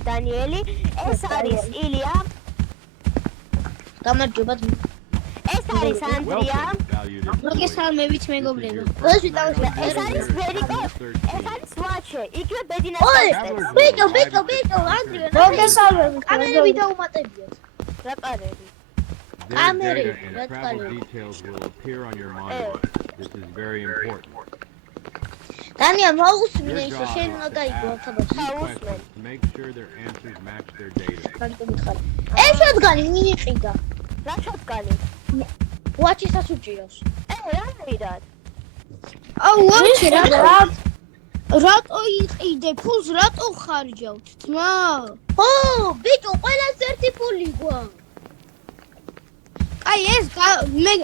ვარ დანიელი, ეს არის ილია. გამარჯობა. ეს არის ანდრია. მოგესალმებით მეგობრებო. ეს არის ვერიკო. ეს არის ვაჩე. იგივე ბედინას oi, ბიტო, ანდრია. მოგესალმებით. კამერები დაუმატებიათ. რა კარები? Camera, and travel details will appear on your monitor. This is very important. დანია მოусმინე Your ისე job შენ is უნდა to გაიგო ask თავად. key questions to make sure their answers match their data. ეს შოდგანი მიიყიდა. რა შოდგანი? ვაჩისაც უჭირავს. რა მიდად? აუ ვაჩი რატო იყიდე ფულს რატო ხარჯავთ ძმა? ხო, ბიჭო, ყველას ერთი ფული გვაქვს. აი ეს მე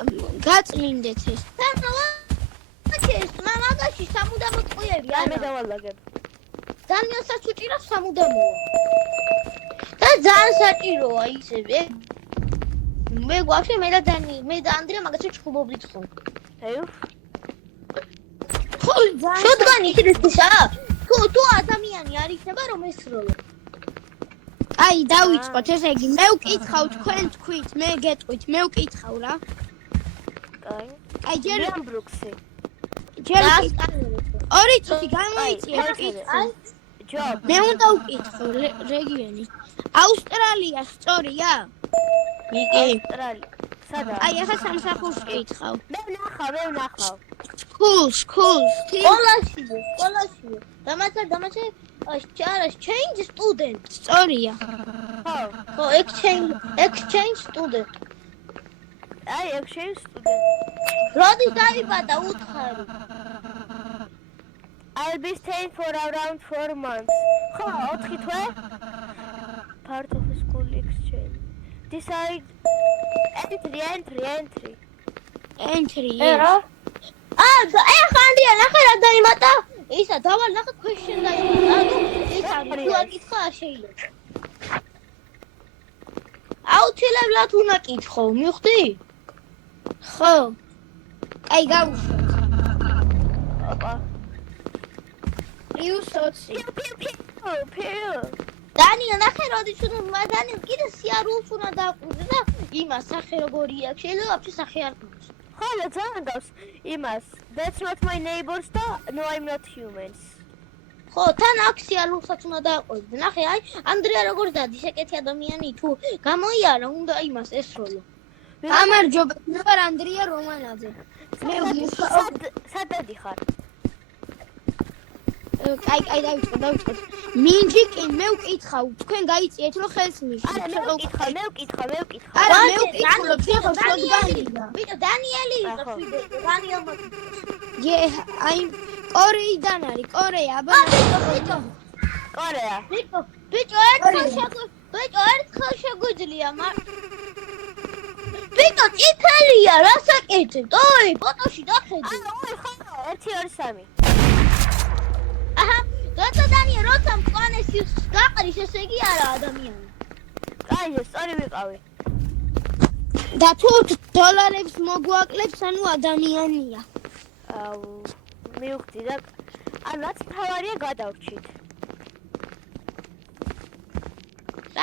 გაწმინდეთ ეს. ეს მაგაში სამუდამო წყვიები მე დავალაგებ. დანიელსაც უჭირავს სამუდამო. და ძალიან საჭიროა ისევე. მე გვაქვს მე და ანდრია მაგასაც ჩხუბობდით ხო. აიუ. შოდგანი ისრისა? თუ ადამიანი არ იქნება რომ ესროლო. აი დავიწყოთ ესე იგი მე ვკითხავ თქვენ თქვით მე გეტყვით მე ვკითხავ რა. კაი. აი ჯერ ბრუქსი. ჯერ ორი წუთი გამოიწია კითხვა. ჯობ. მე უნდა ვკითხო რეგიონი. ავსტრალია სწორია? იგი. ავსტრალია. სადა? აი ახლა სამსახურს ვკითხავ. მე ვნახავ. Schools. სკოლაში. დამაჩე არა change student. სწორია. ხო, exchange student. აი, exchange student. როდის დაიბადა უთხარი? I'll be staying for around 4 months. ხო, 4 თვე? Part of school exchange. Decide entry. რა? ახლა ანდრია ნახე რა დაიმატა? ისა დავალ ნახე question დაიმატა. ეს არის თუ აკითხა არ შეიძლება. აუცილებლად უნდა კითხო, მივხვდი? ხო. აი გავუშვებ. ოპა. პიუ. დანიელ ნახე როდის უნდა დანიელ კიდე სიარულს უნდა დააკვირდე და იმას სახე როგორია შეიძლება ვაფშე სახე არ გქონდეს. ხოლო ძალიან გავს იმას. That's not my neighbors და no I'm not humans. ხო, თან აქსიალურსაც უნდა დააკვირდე. ნახე, აი, ანდრია როგორ დადის ეკეთი ადამიანი თუ გამოიარა, უნდა იმას ესროლო. გამარჯობა, მე ვარ ანდრია რომანაძე. მე სად დადიხარ? აი დავიწყოთ. მინჯიკი მე ვკითხავ, თქვენ გაიწიეთ რომ ხელს მიშლით. არა, მე ვკითხავ. არა, მე ვკითხავ, ბიჭო, დანიელი იყო ვიდეო, დანიელმა. აი, კორეიდან არის, კორეა, აბა. ბიჭო. კორეა. ბიჭო, ერთხელ შეგვიძლია, ბიჭო, წითელია, რას აკეთებთ? ой, ფოტოში დახედე. ხო, 1 2 3. აჰა, როცა მწვანე სიცხს გაყრის, ესე იგი არა ადამიანი. კაი, სწორი ვიყავი. და თუ $-ებს მოგვაკლებს, ანუ ადამიანია. აუ, მივხვდი და რაც თავარია გადავრჩით.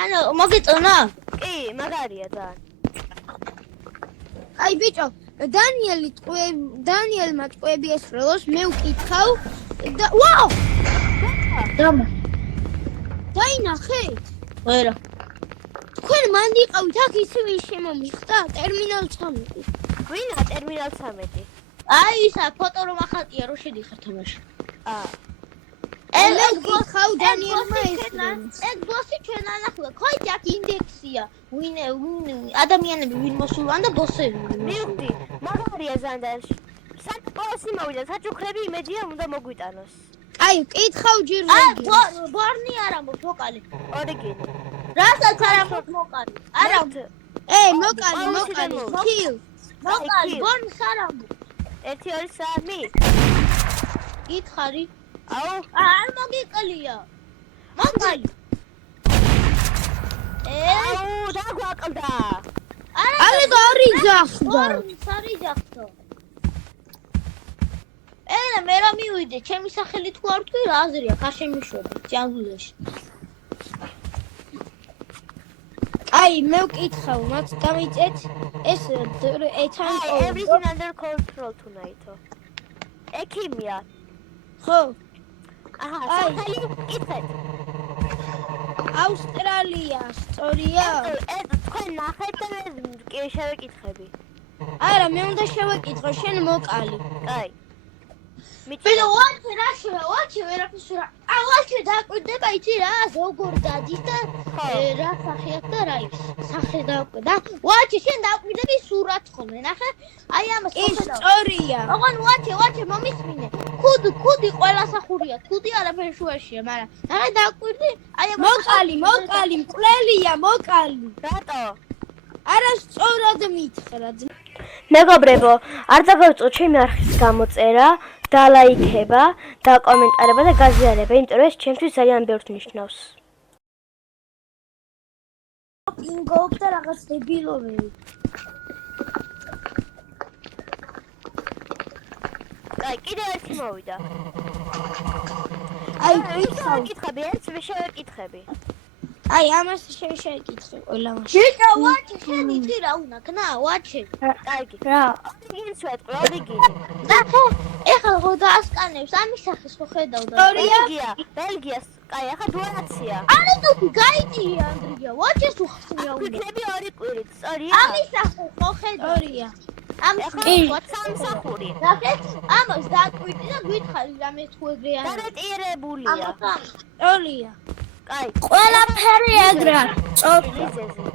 ანუ მოგეწონა? კი, მაგარია ძალიან. აი ბიჭო, დანიელმა ტყვეები ესროლოს, მე ვკითხავ და ვაუ! დამა. დაინახეთ? ვერა. თქვენ მან იყავით აქ ისევ შემომიხდა ტერმინალ 13. ვინა ტერმინალ 13? აი ისა ფოტო რომ ახალტია რომ შედიხარ თამაში. ეგ გიხავ დანიელმა ეს ბოსი ჩვენ ანახლა. ხოიჯი აქ ინდექსია. ვინ ადამიანები ვინ მოსულან და ბოსები. მივხვდი, მაგარია ზანდარში. საკოლოსი მოვიდა, საჩუქრები იმედია უნდა მოგვიტანოს. აი, კითხავ ჯერ როგი. ბორნი არ ამბობს ვოკალი. ორიგინი. რასაც არ ამბობს ვოკალი. არა. მოკალი. Kill. ვოკალი, ბორნს არ ამბობს. 1 2 3. კითხარი. აუ, არ მოგიყლია. მოკალი. აუ, დაგვაკლდა. არა, ორი ჯახდა. ორი ჯახდა. მე რა მივიდე, ჩემი სახელი თუ არ თქვი რა აზრია, ხარ შემიშვები, ჯანგულეში. აი მე ვკითხავ მათ გამიწეთ ეს ეთან everything under control tonight. ექიმია. ხო აჰა, აი. სახელი კითხეთ. ავსტრალია სწორია ეს თქვენ ნახეთ და კი შევეკითხები. არა მე უნდა შევეკითხო შენ მოკალი აი. ბილო ვაჩე რა შევაჩე ვერაფერს რა ავაჩე დაკვირდება იცი რა ზოგორ დადის და რა სახეა და რა ის სახე დაკვირდა ვაჩე შენ დაკვირდები სურათ ხოლმე ნახე აი ამას ის სწორია ოღონ ვაჩე მომისმინე ქუდი ყველა სახურია ქუდი არაფერი შუაშია მაგრამ ნახე დაკვირდი აი მოკალი მკვლელია მოკალი რატო? არა სწორად მითხრა მეგობრებო, არ დაგავიწყოთ ჩემი არხის გამოწერა, დალაიქება და კომენტარება და გაზიარება, იმიტომ რომ ეს ჩემთვის ძალიან ბევრს ნიშნავს. პინგოქ და რაღაც დებილობები აი, კიდევ ერთი მოვიდა. აი კითხები, ერთს შევეკითხები. აი ამას შევეკითხე ყველა მაშინ შეკა ვაჩე შენ იცი რა უნდა ქნა ვაჩე კარგი. რა ორიგინს ვეტყვი, ორიგინი. და ეხლა ხო დაასკანებს ამის სახეს ხო ხედავ და ბელგიას, კაი, ახლა დუალაცია. არა თუ გაიწია ანდრია ვაჩეს უხსნია უნდა გვიქნები ორი კვირით, სწორია? ამის სახე ხო ხედავ სწორია ამის ახლა სამსახური. ნახეთ ამას დაკვირდი და გითხარი რამე თუ ეგრეა გარეტირებულია. სწორია კაი. ყველაფერი ეგრეა მიზეზი.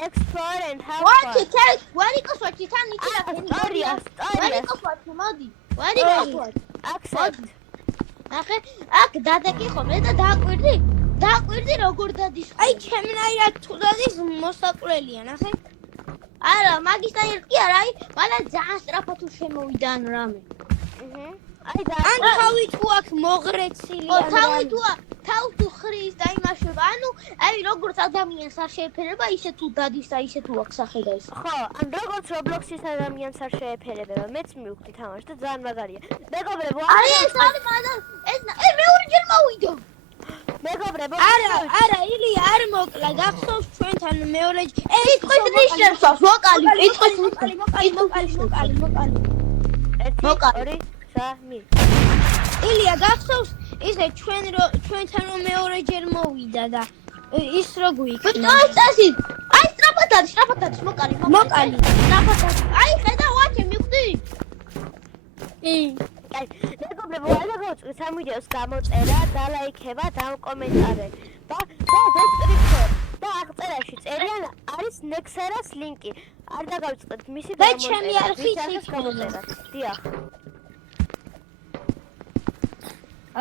Explore and have ვაჩე fun. ჩაი ვარიკოს ვაჩე თან იცი რა სწორია. ვარიკოს ვაჩე მოდი ვარიკოს ვაჩე Accept. ნახე აქ დადაკი ხოლმე და დაკვირდი როგორ დადის აი ჩემნაირად თუ დადის მოსაკველია ნახე არა მაგისთან ერთი არა აი მაგრამ ძალიან სწრაფად თუ შემოვიდა ან რამე აი და ან თავი თუ აქ მოღრეცილია თავი თუ თავს თუ ხრის და იმაშობა ანუ აი როგორც ადამიანს არ შეეფერება ისე თუ დადის და ისე თუ აქ სახე და ის ხო, ან როგორც Roblox-ის ადამიანს არ შეეფერებება, მეც მივხვდი თამაში და ძალიან მაგარია. მეგობრებო, აი ეს არის მაგრამ ეს მეორეჯერ მოვიდა მეგობრებო, არა ილია არ მოკლა გახსოვს ჩვენთან მეორეჯერ ეს ყვიდრის შევსვავს მოკალი მოკალი 1 2 3 ილია გახსოვს ისე ჩვენთან მეორეჯერ მოვიდა და ის რო გვიქნა წესი აი სწრაფად არის მოკალი სწრაფად აი ხედა ვაჩე მივხვდი აი, მეგობრებო, არ დაგავიწყდით ამ ვიდეოს გამოწერა, დალაიქება და კომენტარება და დესკრიფტორ და აღწერაში წერიან არის Nexeras ლინკი. არ დაგავიწყდით მისი და ჩემი არხის გამოწერა. დიახ.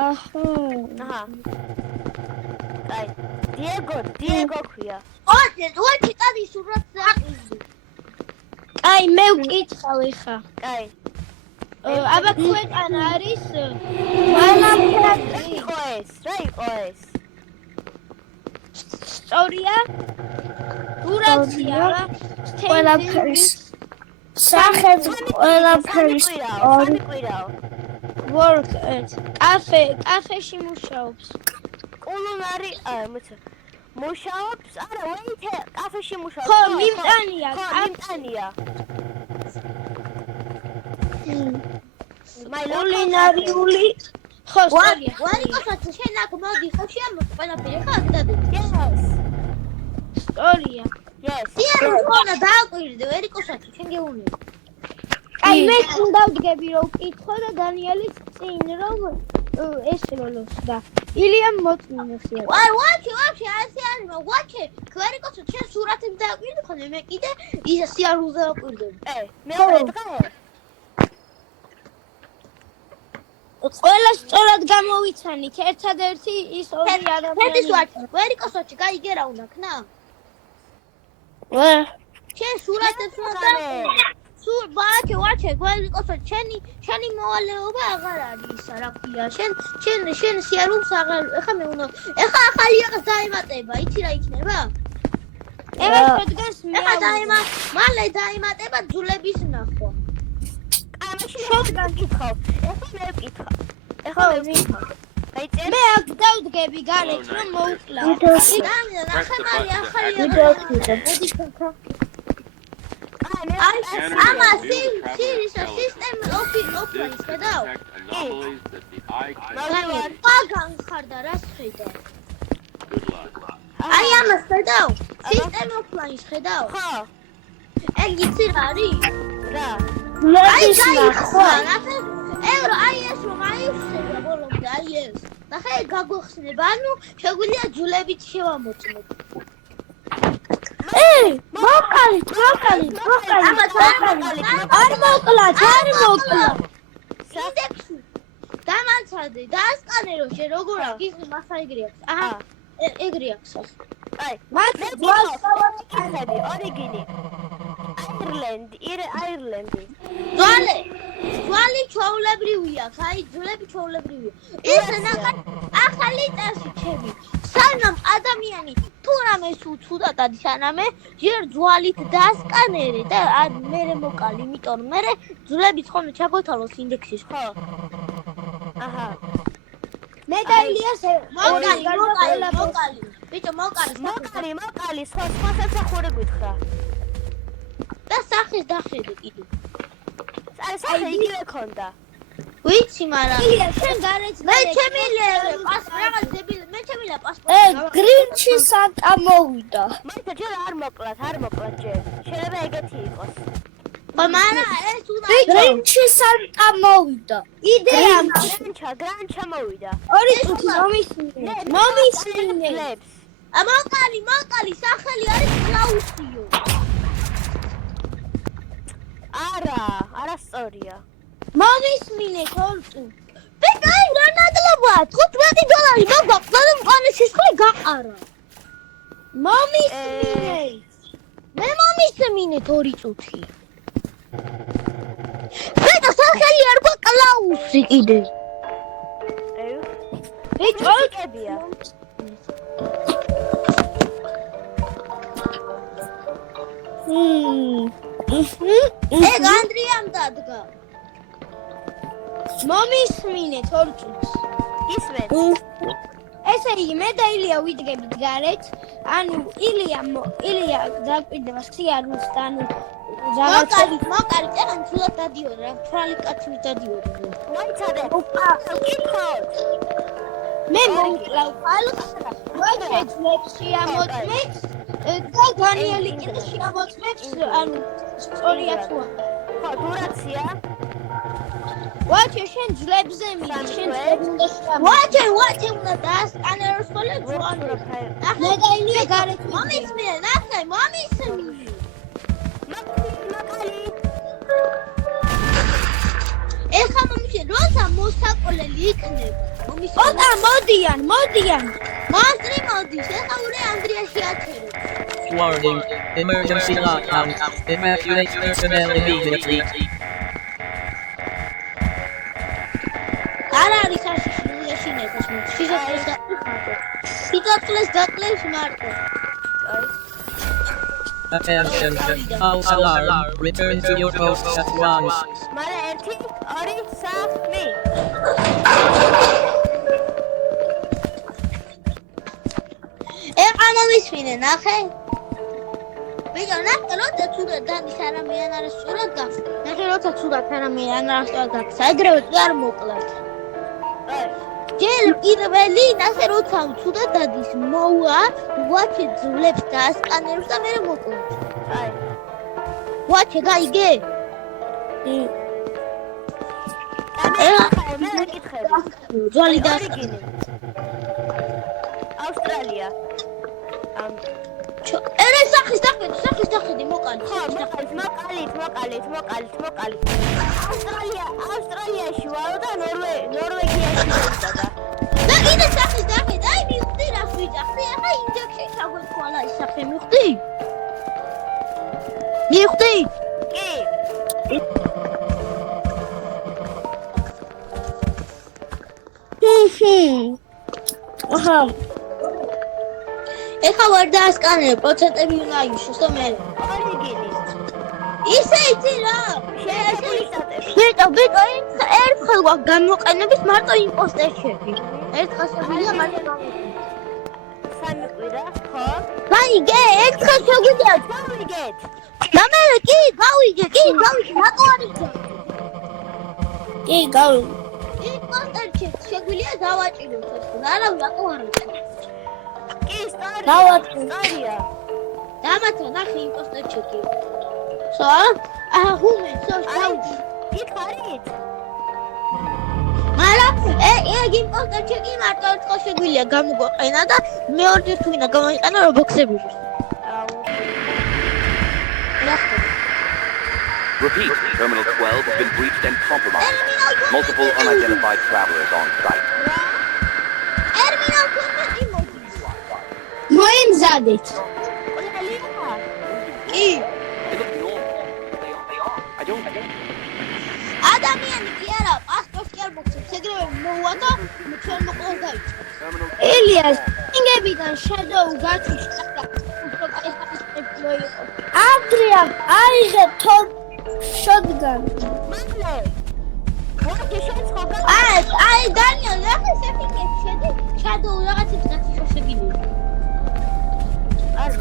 აჰა. აი, დიეგო ქვია. ვაჩე წადი სურათს აყიზი აი მე ვკითხავ ხა კაი. აბა ქვეყანა არის რა იყო ეს? სწორია დურაცია რა ყველაფერს სახეს ყველაფერს ორი კვირაო. work კაფეში მუშაობს კულინარი მუშაობს? არა, ვეითე კაფეში მუშაობს. ხო მიმტანია კულინარიული ხო სწორია ვარიკოსაც შენ აქ მოდი ხო შემოწ ყველაფერი ხო აქ დადი სწორია Yes. დიახ ხონა დააკვირდე ვერიკოსაც შენ გეუნი აი მე უნდა ვდგები რომ ვკითხო და დანიელის წინ რომ ეს როლოს და ილიამ მოწმინოს იარ ვაჩე ასე არის ვაჩე ვერიკოსაც შენ სურათებს დააკვირდე ხოლმე მე კიდე ის სიარულზე დააკვირდები მეორე დღე ყველა სწორად გამოვიცანით ერთადერთი ის ორი ადამიანი ვერიკოსაც გაიგე რა უნდა ქნა შენ სურათებს უნდა ვაჩე ვერიკოსაც შენი მოვალეობა აღარ არის რა ქვია შენ სიარულს აღარ ეხა მე უნდა ეხა ახალი აღარ დაემატება იცი რა იქნება ეხა შედგენს ეხა მალე დაემატება ძულების ნახვა ამაში შევკითხავ. ეხლა მე ვკითხავ. გაიწერ? მე აქ დავდგები გარეთ რომ მოუკლავ. ვიდეოს ნახევარი ახალი ვიდეოს ვიდეო. ამას სისტემი ოფლაინ ხედავ? Anomalies that the eye can მაგალითად, მაგან ხარდა რას ხედავ? good luck. აი ამას ხედავ? სისტემი ოფლაინს ხედავ? ხო, ეგ იცი რა არის? რა. აი ლეგის ნახვა. ნახე ევრო აი ეს რომ აიხსნა ბოლომდე აი ეს ნახე გაგვეხსნება ანუ შეგვიძლია ჯულებით შევამოწმოთ მოკალით. არ მოკლათ. ინდექსი დამაცადე დაასკანერო შე როგორ აქვს ის მასა ეგრე აქვს აჰა ეგრე აქვს აი, მას მე ძვალს კითხები, ორიგინი. აირლენდი. ძვალი ჩაულებრივია ხაი ძვლები ჩაულებრივია ის ნახე ახალი წესი ჩემი სანამ ადამიანი თუ რამეს უცუდა და სანამე ჯერ ძვალით დასკანერე და მე მოკალი იმიტომ რომ მე ძვლები ხოლმე ჩაგოთვალოს ინდექსის ხო აჰა. მე დაილიას მოკალი ბიჭო მოკალი, სხვა სახური გითხრა. და სახეს დახედე კიდე აი, სახე იგივე ქონდა. ვიცი მაგრამ ილია შენ გარეთ მე ჩემილია რაღაც დებილი მე ჩემილია პასპორტი გრინჩი სანტა მოვიდა. მაინც ჯერ არ მოკლათ ჯერ. შეიძლება ეგეთი იყოს. მაგრამ ეს უნდა გრინჩი სანტა მოვიდა. იდეა გრანჩა მოვიდა. ორი წუთი მომისმინე. ლებს. მოკალი სახელი არის კლაუსიო არასწორია. მომისმინე თორწუ ბეკაი რა ნადლობა $15 მოგაყდა და მყარი სისხლი გაყარა მომისმინე მე მომისმინე 2 წუთი ბეკა სახელი არ გვა კლაუსი კიდე ბიჭო, კებია. ეგ ანდრიამ დადგა მომისმინე 2 წუთს ისმენ. ესე იგი მე და ილია ვიდგებით გარეთ. ანუ ილია დაკვირდება სიარულს და ანუ რაღაცა მოკალი წერან თულად დადიოდა რა თვალი კაცი დადიოდა მოიცადე. კითხოთ. მე მოვკლავ ფაილს ვაჩე ძლებს შეამოწმეთ და განიელი კიდე შეამოწმეთ ანუ სწორია თუ ხო, დურაცია. ვაჩე შენ ძლებზე მიდი შენ ძლებს უნდა შეამოწმე ვაჩე უნდა დაასკანეროს ხოლე ძვანი მე და ილია გარეთ მომისმინე ნახე მომისმინე მოკალი. ეხა მომისმინე როცა მოსაყოლელი იქნება ოტა მოდიან მონსტრი მოდის ეხა ურე ანდრია შეაჩერებს Warning. Emergency lockdown. Evacuate personnel immediately. არ არის საშიშია შინებას სიცოცხლეს დაკლებს მარტო Attention. False alarm. Return to your posts at once. მარა 1 2 3 ეხა მომისმინე ნახე ბიჭო ნახე როცა ცუდად დადის არამიან არ სწორად გახს ნახე როცა ცუდად არამიან არ სწორად გახს ეგრევე კი არ მოკლათ ჯერ პირველი ნახე როცა ცუდად დადის მოვა ვაჩე ძვლებს დაასკანერებს და მე მოკლათ აი. ვაჩე გაიგე მე კითხები. ძვალი და ორიგინი. ავსტრალია. ერე სახის დახედი მოკალი ხო, მოკალით. ავსტრალიაში ვარო და ნორვეგიაში ვიდა და. და კიდე სახის დახედი აი მივხვდი რა ვიძახდი ახლა ინდექსში ჩაგვეთვალა ის სახე მივხვდი კი. აჰა ეხა ვარ დაასკანერე პროცენტები უნდა იშოს და მე ორიგინი. ისე იცი რა შეესწავლისატები. ბიტო ერთხელ გამოყენების მარტო იმპოსტერები ერთ ხასებია მარტო გამოვიდა. სამი კვირა, ხო? გაიგე, ერთ ხას შეგვიძლია. გავიგეთ. და მე კი გავიგე, რატო არ იცი? კი, გავიგე. იქ კონტენტში შეგვიძლია დავაჭიროთ ეს. არა, რატო არ იცი? კი, დავაჭირე. დამათა ნახე იმპოსტერ ჩეკი. სა? ჰუმენ, დავიჭი. იქ არით? მაგრამ ეგ იმპოსტერ ჩეკი მარტო ერთ ხას შეგვიძლია გამოგვაყენა და მეორე თუ ვინა გამოიყენა რობოქსებისთვის. Repeat, Terminal 12 has been breached and compromised. Multiple unidentified travelers on site. ტერმინალ 12 მოდის. მოემზადეთ. კი, They look normal. They are. I don't. ადამიანი კი არა, პასპორტს კი არ მოგცემს. ეგრევე მოვა და ჩვენ მოყოლ დაიწყო. ილიას, ინგებიდან შედოუ გაჩიშდა და უფრო კაიხარის პრობლემა იყო. ანდრია, აიღე თორ შოტგან. მადლე. ვაი, შეცხობა. აი, დანიელ, ახლა სეფიკეთ შედი, შედოუ რაღაცით შეგვიძლია. არ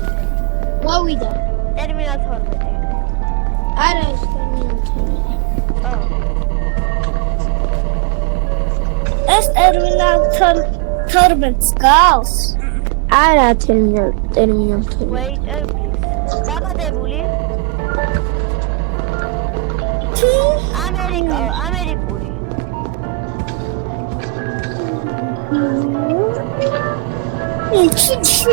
გავიდა. ტერმინალ 12. არა ეს ტერმინალი. ეს ტერმინალ 12 გავს. არა ტერმინალ 12. Wait, please. დაბადებული? ამერიკული. იჩი.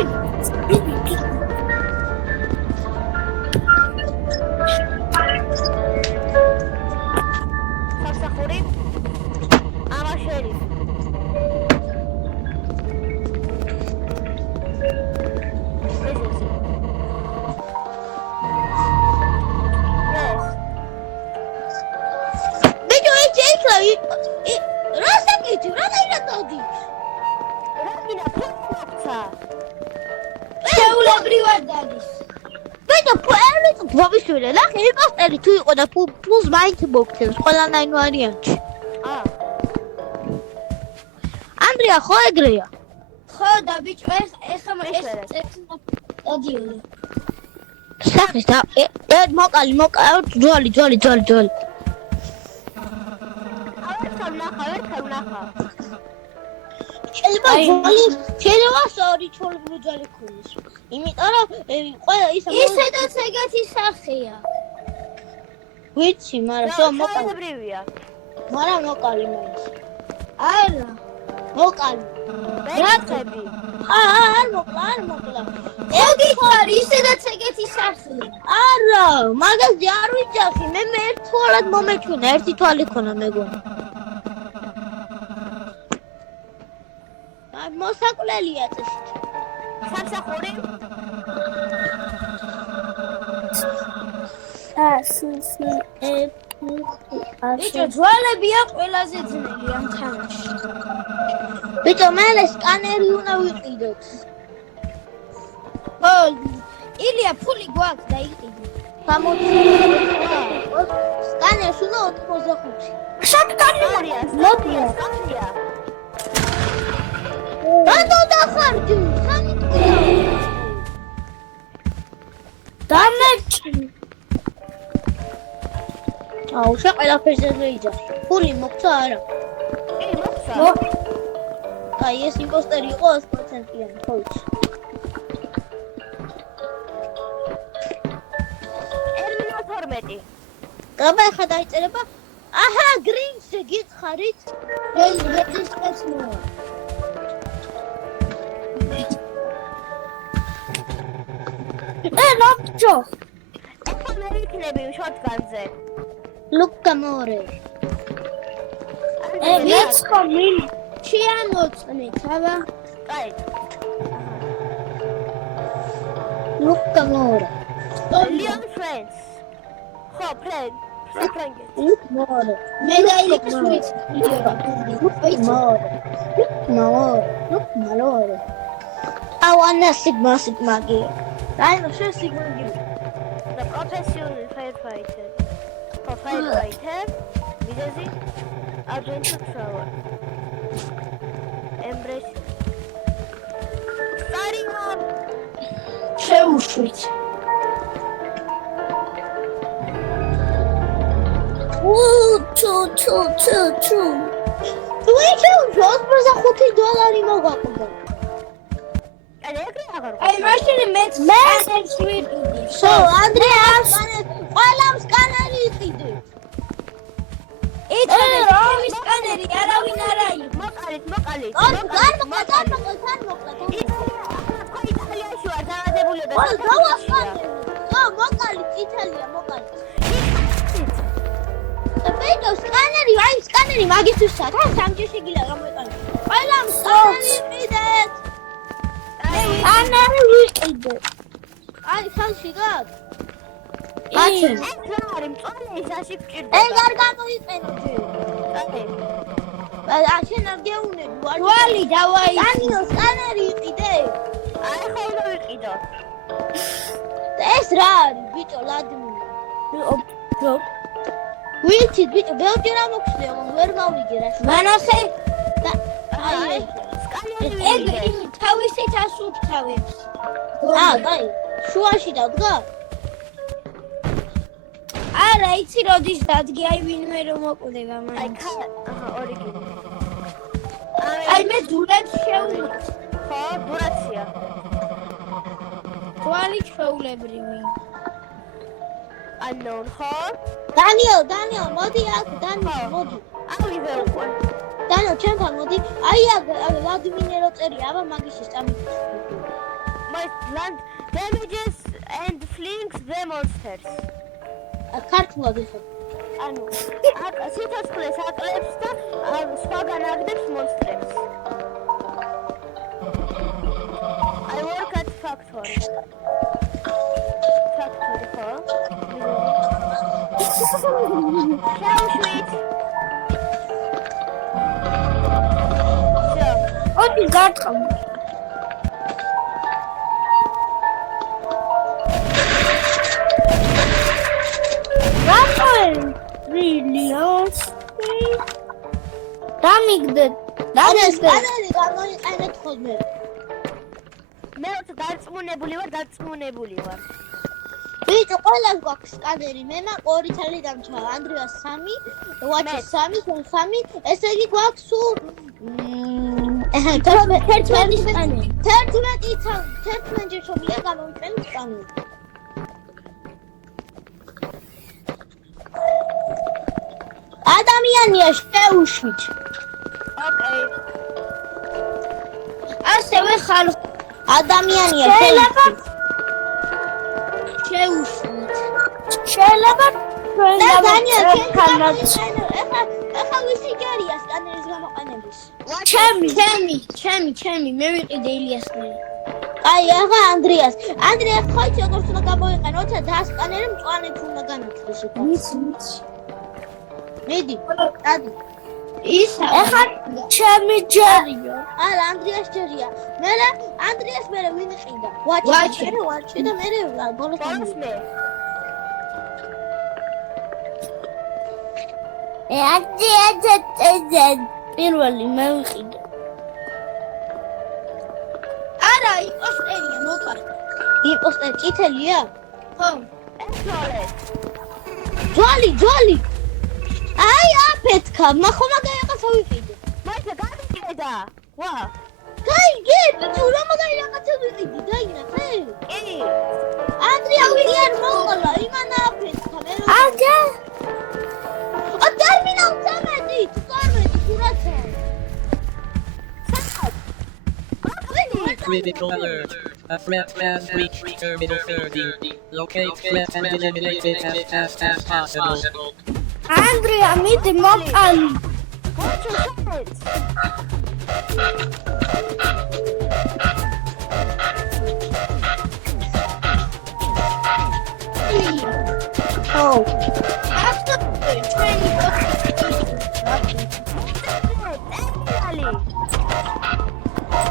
სასახური? ამაშერი. შეულებრივად დადის. ვავისურე, ნახე, იმპოსტერი თუ იყო და ფულს მაინც მოგცემს ყველანაირ ვარიანტში. ანდრია, ხო ეგრეა? ხო და ბიჭო ეს სტადიონი. სახეს და მოკალი, ძვალი. ნახა. შეიძლება სწორი ჩოლებული ძვალი ქონდეს. იმიტომ რომ ყველა ისედაც ეგეთი სახეა. ვიცი, მაგრამ მოკალი. ჩაულებრივია. მაგრამ მოკალი მაინც. არა. მოკალი. რაცები? არ მოკლა. ეგითარი ისედაც ეგეთი სახეა. არა, მაგაზე არ ვიცახი, მე ერთ თვალად მომეჩვენა, ერთი თვალი ქონა მეგონა. მოსაკლელია წესით. სამსახური? ბიჭო, ძვალებია ყველაზე ძნელი ამ თამაში. ბიჭო, მე სკანერი უნდა ვიყიდოთ. ო, ილია ფული გვაქვს და იყიდე. 60. სკანერს უნდა 85. შაკანია. მოდია. რატო დახარჯი? დამეჭი. აუ, ყველაფერზე მეიძახი. ფული მოგცა არა? კი, მოგცა. აი, ეს იმპოსტერი იყო 100%-იანი, ხო ვიცი. ტერმინალ 12. გაბა ხა დაიწერება. აჰა, გრინსი გითხარით? რეგისტრაცია მოვა. ნაბჭო. ახლა მე ვიქნები შოტგანზე. ლუკა მორე. ვიცხო მინ ჩიამოწნით, აბა. კაი. ლუკა მორე. Leon friends. ხო, friends. ლუკა მორე. მე დაილიეს ვიცი. მორე. აუანა სიგმა გი. რაინო შე სიგმა გი. The professional firefighter. For firefighter, მიზეზი agent travel. ემბრეს. სტარიო. შეუშვით. ჩუ. $25 მოგაყდა. აი ეგრე აღარ აი მაშინ მეც სკანერს ვიყიდი. სო, ანდრეას ყველამ სკანერი იყიდე. იცოდე, ჩემი სკანერი არავინ არ არის. მოყალით. იტალიაში ვარ დაავადებული და მოკალით იტალია მოკალით. ბეჭო სკანერი, აი სკანერი მაგისთვისაც თან სამჯერ შეგიძლია გამოიყენო. ყველამ სკანერი იყიდეთ. სკანერი ვიყიდე. აი ხელში გაკ. ეს რა არის მწვანე ისაში გჭირდება. ეგ არ გამოიყენო ჯერ. შენ არ გეუნები ვარ. ვალი დავაი. დანიო სკანერი იყიდე. აი ხოლმე ვიყიდო. ეს რა არის ბიჭო ლადმი. ვიცით ბიჭო ბევრჯერ ამოხსნია მაგრამ ვერ მავიგე რა. მანახე აი ეგ თავისით ასუფთავებს. აი შუაში დადგა? არა, იცი როდის დადგე, აი ვინმე რომ მოკვდება აი მაინც. ორიგინი. აი მე ძულებს შევუვით. ხო, ბურაცია. თვალი ჩვეულებრივი. unknown ხო? დანიო, მოდი აქ, დანიო, მოდი. ავიღე უკვე. დანიო, ჩემთან მოდი. აი აქ ლადმინერო წერია, აბა მაგიში წამიწი. My land damages and flings the monsters. ქართულად ეხა. ანუ აქ სიცოცხლეს აკლებს და სხვაგან აგდებს მონსტრებს. I work at factory. Factory ხო? Შეუშვით. ოდი გარტყამ. Brilliant. დამიგდეთ. სკანერი გამოიყენეთ ხოლმე. მე დარწმუნებული ვარ. ბიჭო, ყველას გვაქვს სკანერი. მე მაგ 2 თელი დამჩა. ანდრეას 3, ვაჭი 3, შენ 3. ესე იგი გვაქვს სულ 11 სკანერი. 11 ჯერ შობია გამომწვენი სკანერი. ადამიანია შეუშვით. ოკეი. ასევე ხალხი ადამიანია შეიძლება შეუშვით. შეიძლება ჩვენ დანიო, დავწერთ ეხა ვისი ჯერია სკანერის გამოყენების? ჩემი მე ვიყიდე ილიასნელი. აი, ახლა ანდრეას ხოიცი როგორც უნდა გამოიყენო, როცა დასკანერი მწვანეთ უნდა განათლოს იქ. ვიცი. მიდი, დადი. ეხლა ჩემი ჯერია. არა, ანდრეას ჯერია. მე ანდრეას მე ვინ ყიდა? ვაჭი და მე ბოლოს მე. პირველი მე ვიყიდე. არა, იმპოსტერია მოკარ. იმპოსტერი წითელია? ხო. ჯვალი. აი აფეთქა, ხომ მაგაიღაცა ვიყიდე. მაინც გამიგედა. ვა. გაიგე, ბიჭო, რა მაგაიღაცა ვიყიდე, დაინახე? კი. ანდრია ვიღარ მოყოლა, იმან აფეთქა, მე რა. აგა. ტერმინალ 13, კურაცა. Critical alert. A threat has reached terminal 30. Locate threat and eliminate it as fast as possible. ანდრია, მიდი მოყალი. Watch your heads. Oh.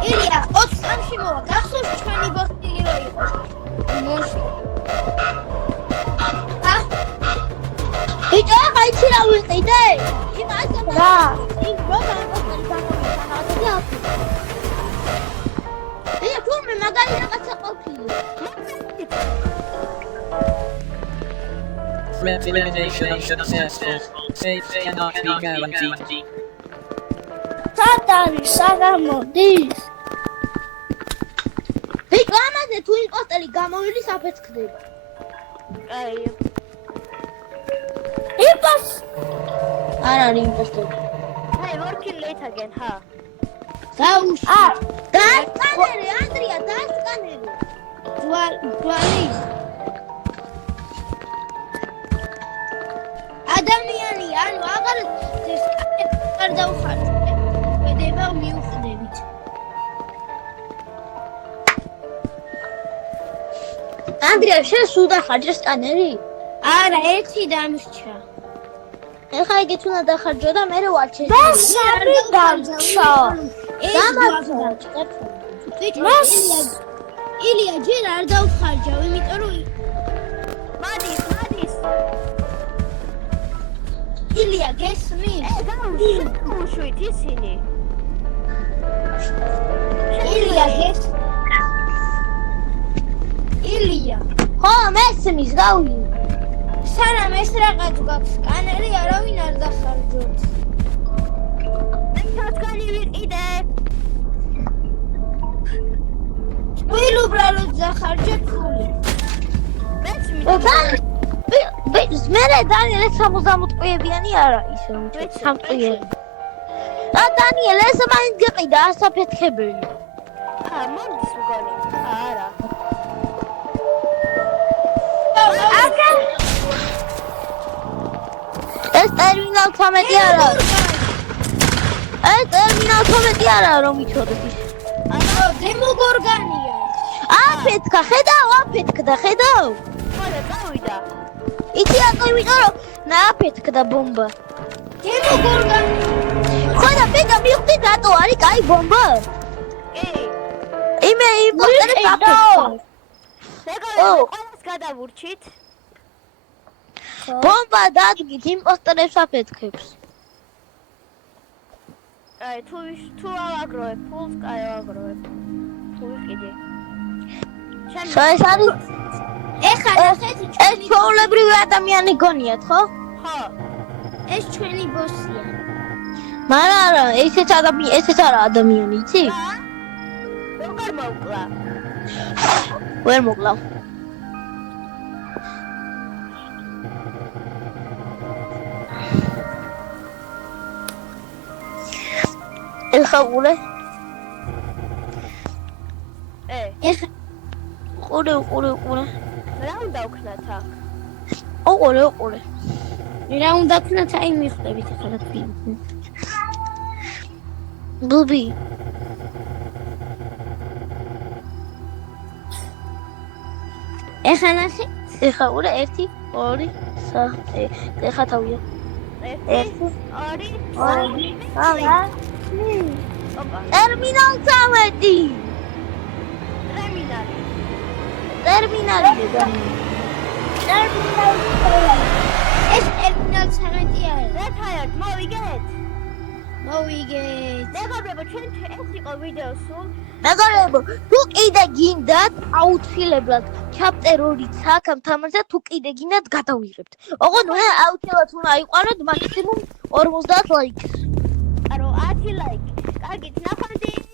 ილია, 23-ში მოვა. გახსოვს ჩვენი ბოსტილი რო იყო? მოსი. ბიჭო, ხაიცი რა ვიყიდე? რა? იმ როგორ გამოვიდა, გამოვიდა. მაგარი რაღაცა ყოფილი. Threat elimination successful. Safe cannot be guaranteed. სატანი საგამოდის. ბიჭო, ამაზე თუ იმპოსტერი გამოვიდეს საფეთქდება. აი, იპოს არ არის იმპოსტერი. აი, working late again, ha. გაუშვი. დაასკანერე, ანდრია, დაასკანერე. ჯვალი ადამიანი ანუ აღარ არ დავხარჯე. ვედება მიუხედებით. ანდრია, შენ სულ დახარჯე სკანერი? არა, ერთი დამრჩა. ეხლა იგიც უნდა დახარჯო და მე ვარჩე. და სამი დამრჩა. მას ილია ჯერ არ დავხარჯავ, იმიტომ რომ მადის. ილია გესმის? უშვით ისინი. ილია გეს ილია ხო, მესმის, გავი. სანამ ეს რაღაც გაქვს სკანერი, არავინ არ დახარჯოთ. მე თოთქანი ვიყიდე. თვილ უბრალოდ დახარჯე ფული. მეც მერე დანიელ 60 ტყუებიანი არა ისე რომ სამტყუიანი. და დანიელ ეს მაინც გიყიდა ასაფეთქებელი. მომდის მგონი. არა. ეს ტერმინალ 13 არა. ეს ტერმინალ 13 არა რომ იცოდეთ ის. ანუ დემოგორგანია. აფეთქა, ხედავ, აფეთქდა, ხედავ. ხოლე წავიდა. იცი აკო იმიტომ რომ ნააფეთქდა ბომბა. დემოგორგანია. ხო და ბედა მივხვდი რატო არის კაი ბომბა? კი. იმე იმპოსტერი აფეთქა. ყველას გადავურჩით. ბომბა დადგით იმპოსტერებს აფეთქებს. აი, თუ ავაგროვებ ფულს, კაი ავაგროვებ. თუ ვიყიდე. ეს არის ეხლა ნახეთ ეს ჩვეულებრივი ადამიანი გონიათ, ხო? ხო. ეს ჩვენი ბოსია. მაგრამ არა, ესეც არა ადამიანი, იცი? როგორ მოვკლა? ვერ მოკლა. ეხლა ყურე. ეხლა ყურე. რა უნდა ვქნათ აქ? ოყურე. რა უნდა ქნათ აი მიხვდებით ახლა თქვენ. ბუბი. ეხლა ნახე ეხლა ყურე 1 2 3 ეხლა თავია. 1 2 3 ოპა, ტერმინალ 13. ტერმინალი. ეს ტერმინალ 13 არა. რა თაერთ, მოვიგეთ? მოვიგეთ. მეგობრებო, ჩვენ ეს იყო ვიდეო სულ. მეგობრებო, თუ კიდე გინდათ აუცილებლად ჩაპტერ 2 აქ თამაშზე თუ კიდე გინდათ გადავიღებთ. ოღონდ აუცილებლად უნდა იყაროთ მაქსიმუმ 50 ლაიქს. არო 10 ლაიქი. კარგით, ნახვამდის.